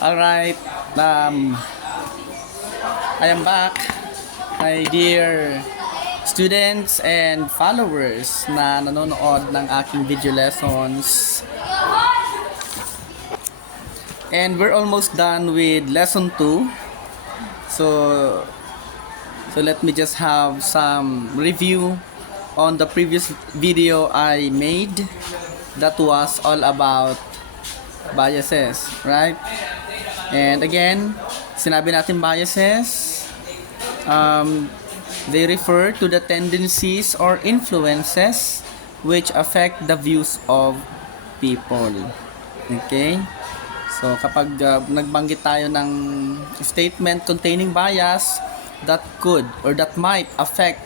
Alright, I am back, my dear students and followers na nanonood ng aking video lessons. And we're almost done with lesson 2. So let me just have some review on the previous video I made that was all about biases, right? And again, sinabi natin biases, they refer to the tendencies or influences which affect the views of people. Okay? So kapag nagbanggit tayo ng statement containing bias that could or that might affect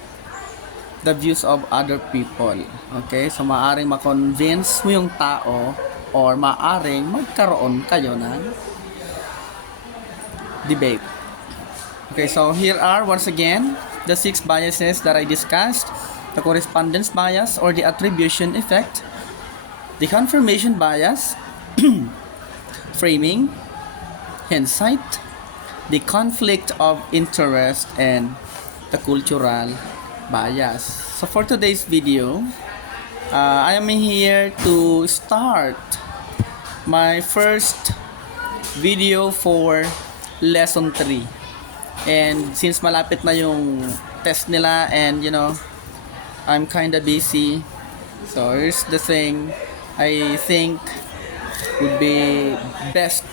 the views of other people. Okay? So maaring ma-convince mo yung tao or maaring magkaroon kayo ng debate. Okay, so here are once again the 6 biases that I discussed: the correspondence bias or the attribution effect, the confirmation bias, framing, hindsight, the conflict of interest, and the cultural bias. So for today's video, I am here to start my first video for lesson 3. And since malapit na yung test nila and I'm kinda busy, so here's the thing I think would be best,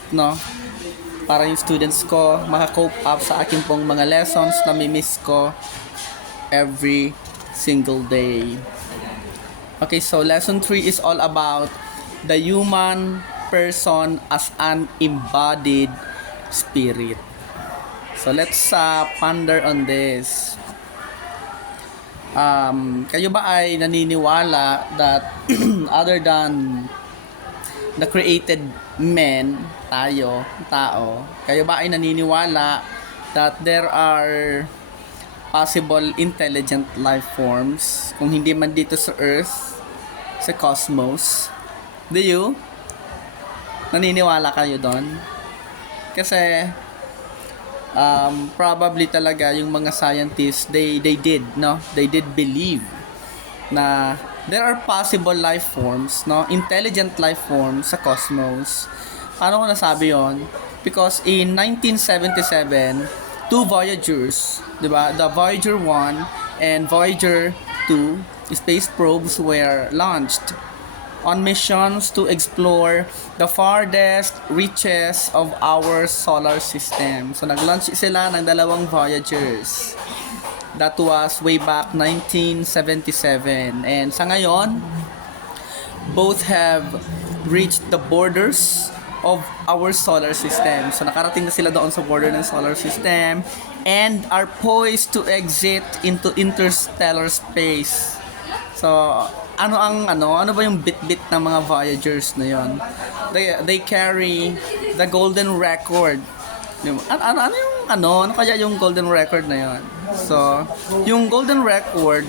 para yung students ko maka-cope up sa akin pong mga lessons na mi-miss ko every single day. Okay, so lesson 3 is all about the human person as an embodied spirit. So let's ponder on this. Kayo ba ay naniniwala that other than the created men, tao, kayo ba ay naniniwala that there are possible intelligent life forms kung hindi man dito sa Earth, sa cosmos? Do you? Naniniwala kayo doon? Kasi probably talaga yung mga scientists, they did believe na there are possible life forms, intelligent life forms sa cosmos. Paano ko nasabi yon? Because in 1977, 2 Voyagers, di ba? The Voyager 1 and Voyager 2 space probes were launched on missions to explore the farthest reaches of our solar system. So nag-launch sila ng 2 Voyagers. That was way back 1977. And sa ngayon, both have reached the borders of our solar system. So nakarating na sila doon sa border ng solar system and are poised to exit into interstellar space. So ano ba yung bit-bit ng mga Voyagers na yon? They carry the golden record. Ano kaya yung golden record na yon? So, yung golden record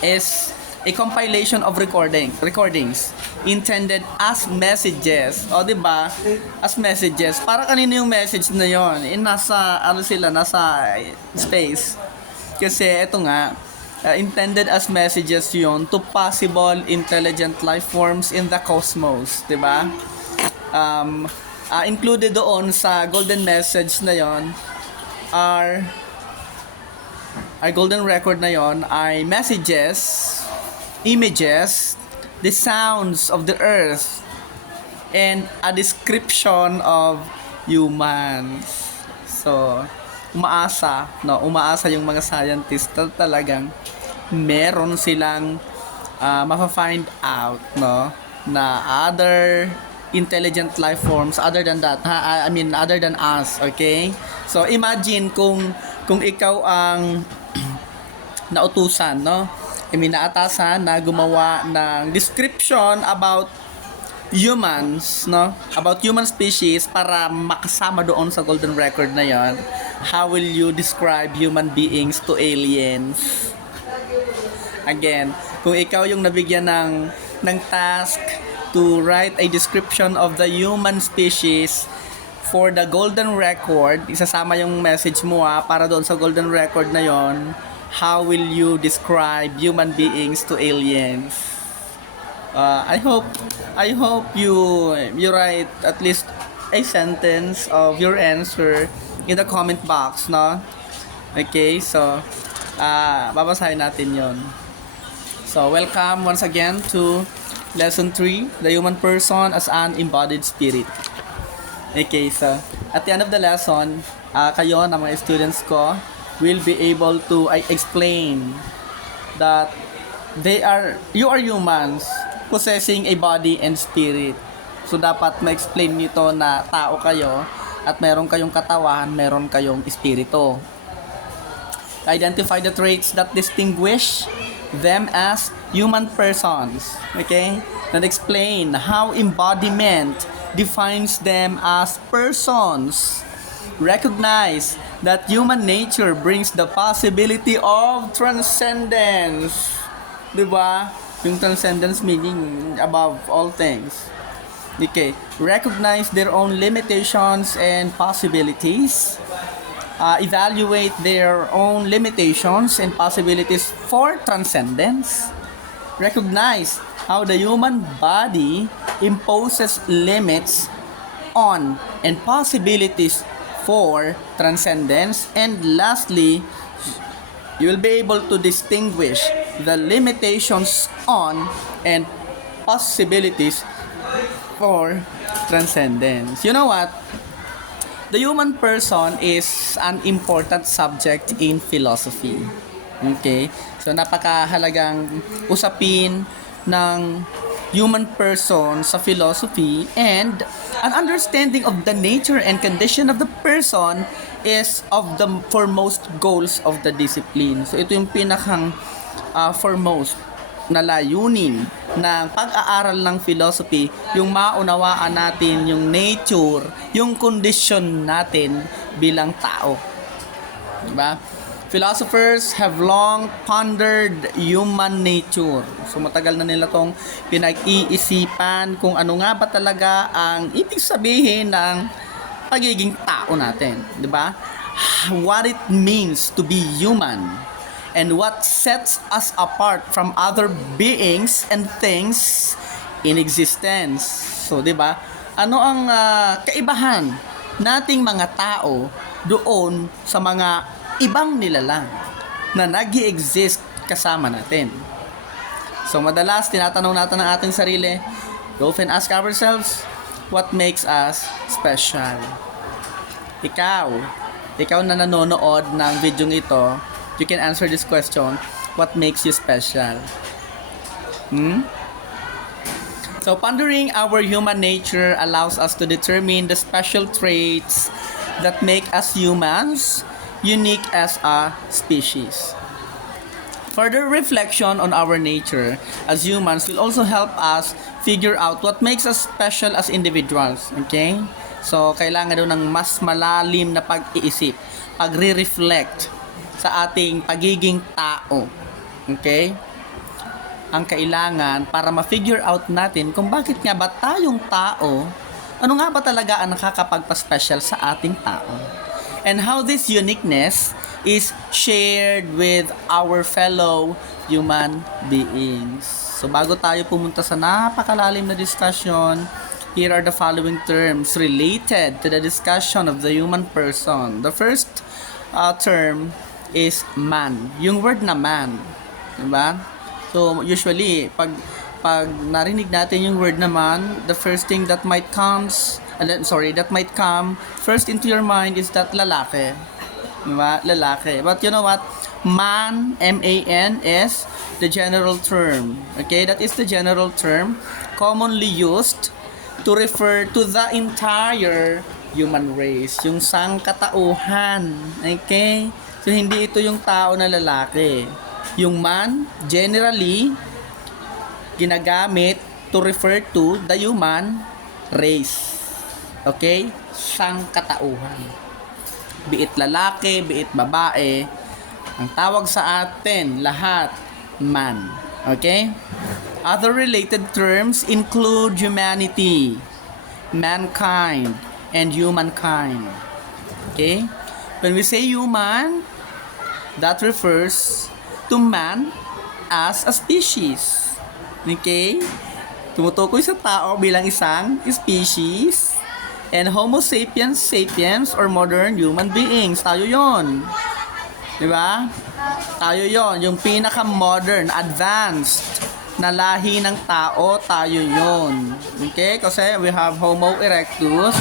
is a compilation of recordings intended as messages. O, di ba? As messages. Para kanino yung message na yon? Nasa space. Kasi ito nga, intended as messages yon to possible intelligent life forms in the cosmos, 'di ba? Included doon sa golden message na yon are golden record na yon ay messages, images, the sounds of the earth, and a description of humans. So umaasa yung mga scientists na talagang meron silang mafa-find out na other intelligent life forms other than that, other than us. Okay, so imagine kung ikaw ang nautusan, naatasan na gumawa ng description about humans, about human species para makasama doon sa golden record na yon. How will you describe human beings to aliens? Again, kung ikaw yung nabigyan ng task to write a description of the human species for the golden record, isasama yung message mo para doon sa golden record na yon. How will you describe human beings to aliens? I hope you write at least a sentence of your answer in the comment box, no? Okay, so babasahin natin yon. So welcome once again to lesson 3, the human person as an embodied spirit. Okay, so at the end of the lesson, kayo na mga students ko will be able to explain that you are humans possessing a body and spirit. So dapat ma-explain nito na tao kayo at meron kayong katawan, meron kayong espiritu. Identify the traits that distinguish them as human persons. Okay? And explain how embodiment defines them as persons. Recognize that human nature brings the possibility of transcendence. Diba? Yung transcendence meaning above all things. Okay. Recognize their own limitations and possibilities. Evaluate their own limitations and possibilities for transcendence. Recognize how the human body imposes limits on and possibilities for transcendence. And lastly, you will be able to distinguish the limitations on and possibilities for transcendence. You know what? The human person is an important subject in philosophy. Okay? So, napakahalagang usapin ng human person sa philosophy, and an understanding of the nature and condition of the person is of the foremost goals of the discipline. So, ito yung pinakang foremost na layunin ng pag-aaral ng philosophy, yung maunawaan natin yung nature, yung condition natin bilang tao. Diba? Philosophers have long pondered human nature. So matagal na nila tong pinag-iisipan kung ano nga ba talaga ang ibig sabihin ng pagiging tao natin, 'di ba? What it means to be human and what sets us apart from other beings and things in existence. So, 'di ba? Ano ang kaibahan nating mga tao doon sa mga ibang nilalang na nag-i-exist kasama natin? So, madalas tinatanong natin ang ating sarili, we often ask ourselves, what makes us special? Ikaw na nanonood ng video ito, you can answer this question, what makes you special? So, pondering our human nature allows us to determine the special traits that make us humans, unique as a species. Further reflection on our nature as humans will also help us figure out what makes us special as individuals. Okay? So, kailangan daw ng mas malalim na pag-iisip, pagre-reflect sa ating pagiging tao. Okay? Ang kailangan para ma-figure out natin kung bakit nga ba tayong tao, ano nga ba talaga ang nakakapagpa-special sa ating tao. And how this uniqueness is shared with our fellow human beings. So bago tayo pumunta sa napakalalim na discussion, here are the following terms related to the discussion of the human person. The first term is man. Yung word na man, diba? So usually pag narinig natin yung word na man, the first thing that might come first into your mind is that lalaki. Diba? Lalaki. But you know what? Man, M-A-N, is the general term. Okay? That is the general term commonly used to refer to the entire human race. Yung sangkatauhan. Okay? So, hindi ito yung tao na lalaki. Yung man, generally, ginagamit to refer to the human race. Okay? Sangkatauhan. Be it lalaki, be it babae, ang tawag sa atin, lahat, man. Okay? Other related terms include humanity, mankind, and humankind. Okay? When we say human, that refers to man as a species. Okay? Tumutukoy sa tao bilang isang species. And Homo sapiens, sapiens, or modern human beings. Tayo yon. Diba? Tayo yon. Yung pinaka-modern, advanced na lahi ng tao, tayo yon. Okay? Kasi we have Homo erectus,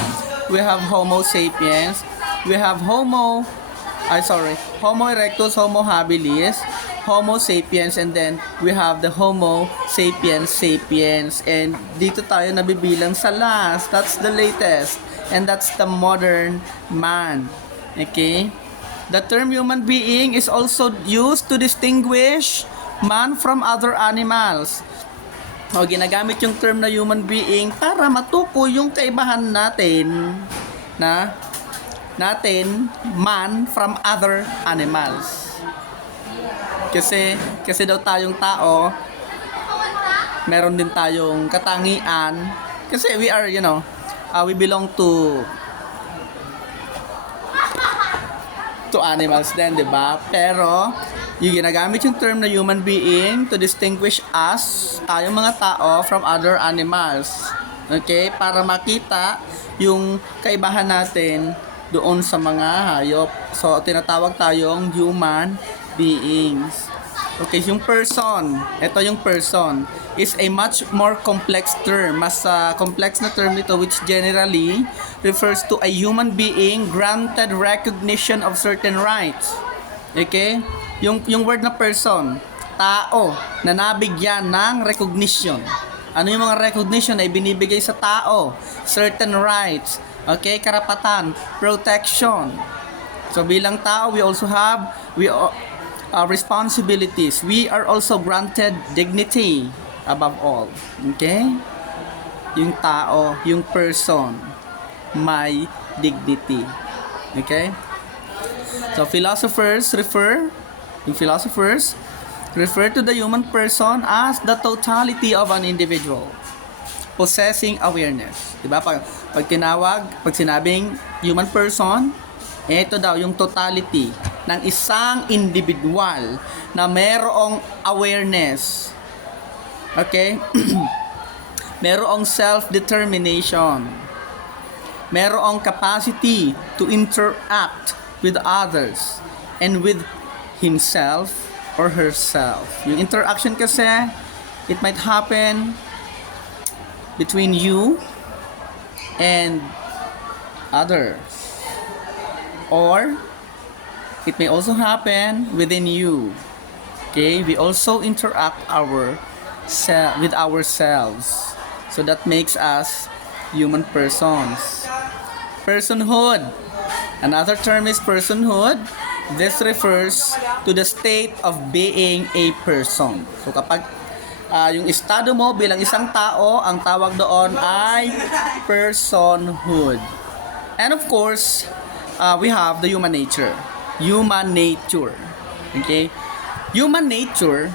we have Homo sapiens, we have Homo erectus, Homo habilis, Homo sapiens, and then we have the Homo sapiens sapiens. And dito tayo nabibilang sa last. That's the latest. And that's the modern man. Okay? The term human being is also used to distinguish man from other animals. O, ginagamit yung term na human being para matukoy yung kaibahan natin man from other animals. Kasi daw tayong tao, meron din tayong katangian. Kasi we are, we belong to animals din, di ba? Pero, yung ginagamit yung term na human being to distinguish us, tayong mga tao, from other animals. Okay? Para makita yung kaibahan natin doon sa mga hayop. So, tinatawag tayong human beings. Okay, yung person, ito yung person, is a much more complex term. Mas complex na term ito, which generally refers to a human being granted recognition of certain rights. Okay? Yung word na person, tao, na nabigyan ng recognition. Ano yung mga recognition na ibinibigay sa tao? Certain rights. Okay? Karapatan, protection. So, bilang tao, we also have responsibilities. We are also granted dignity above all. Okay? Yung tao, yung person, may dignity. Okay? So, philosophers refer to the human person as the totality of an individual possessing awareness. Diba? Pag sinabing human person, ito daw yung totality ng isang individual na merong awareness. Okay? Merong self-determination. Merong capacity to interact with others and with himself or herself. Yung interaction kasi, it might happen between you and others. Or it may also happen within you. Okay? We also interact with ourselves. So that makes us human persons. Personhood. Another term is personhood. This refers to the state of being a person. So kapag yung estado mo bilang isang tao, ang tawag doon ay personhood. And of course, we have the human nature. Human nature. Okay? Human nature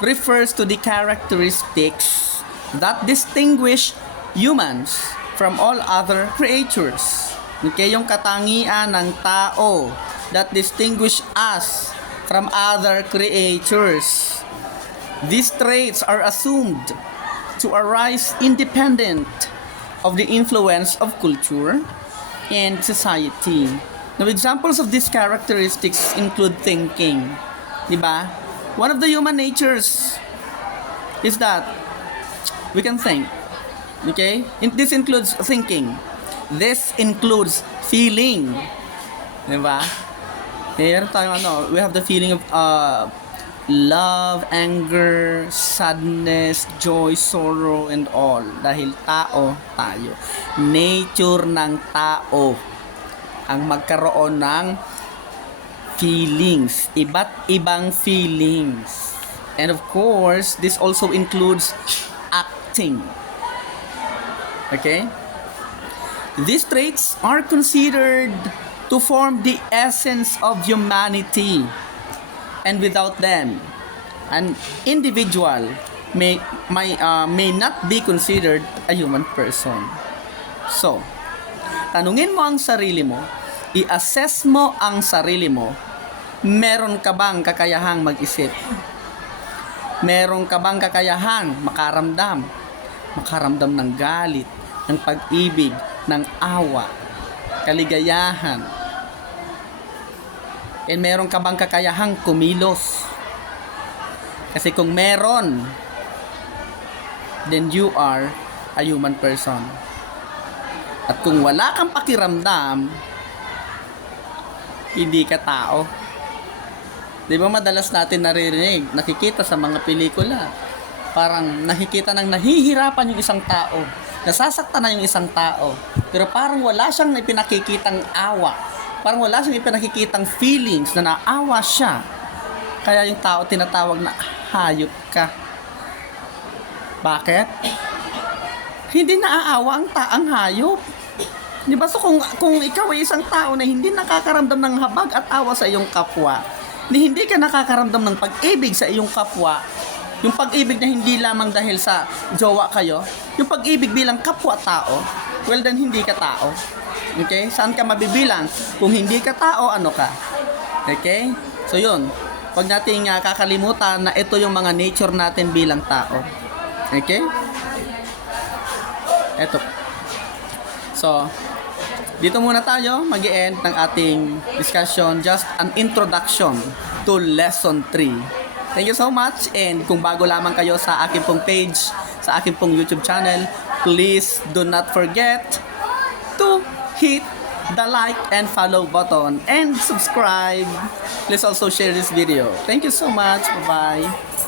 refers to the characteristics that distinguish humans from all other creatures. Okay? Yung katangian ng tao that distinguish us from other creatures. These traits are assumed to arise independent of the influence of culture and society. Now, examples of these characteristics include thinking. Diba? One of the human natures is that we can think. Okay? This includes thinking. This includes feeling. Diba? Meron tayong we have the feeling of love, anger, sadness, joy, sorrow, and all. Dahil tao tayo. Nature ng tao ang magkaroon ng feelings. Iba't ibang feelings. And of course, this also includes acting. Okay? These traits are considered to form the essence of humanity. And without them, an individual may not be considered a human person. So, Tanungin mo ang sarili mo, i-assess mo ang sarili mo, meron ka bang kakayahang mag-isip? Meron ka bang kakayahang makaramdam? Makaramdam ng galit, ng pag-ibig, ng awa, kaligayahan. And meron ka bang kakayahang kumilos? Kasi kung meron, then you are a human person. At kung wala kang pakiramdam, hindi ka tao. Di ba madalas natin naririnig, nakikita sa mga pelikula, parang nakikita ng nahihirapan yung isang tao, nasasaktan na yung isang tao, pero parang wala siyang ipinakikitang awa, parang wala siyang ipinakikitang feelings na naawa siya. Kaya yung tao tinatawag na hayop ka. Bakit? Hindi naaawa ang hayop. Di ba? So kung ikaw ay isang tao na hindi nakakaramdam ng habag at awa sa iyong kapwa, hindi ka nakakaramdam ng pag-ibig sa iyong kapwa, yung pag-ibig na hindi lamang dahil sa jowa kayo, yung pag-ibig bilang kapwa-tao, well then hindi ka tao. Okay? Saan ka mabibilang? Kung hindi ka tao, ano ka? Okay? So yun, wag nating kakalimutan na ito yung mga nature natin bilang tao. Okay? Eto. So, dito muna tayo mag-i-end ng ating discussion, just an introduction to lesson 3. Thank you so much, and kung bago lamang kayo sa aking pong page, sa aking pong YouTube channel, please do not forget to hit the like and follow button and subscribe. Please also share this video. Thank you so much. Bye-bye.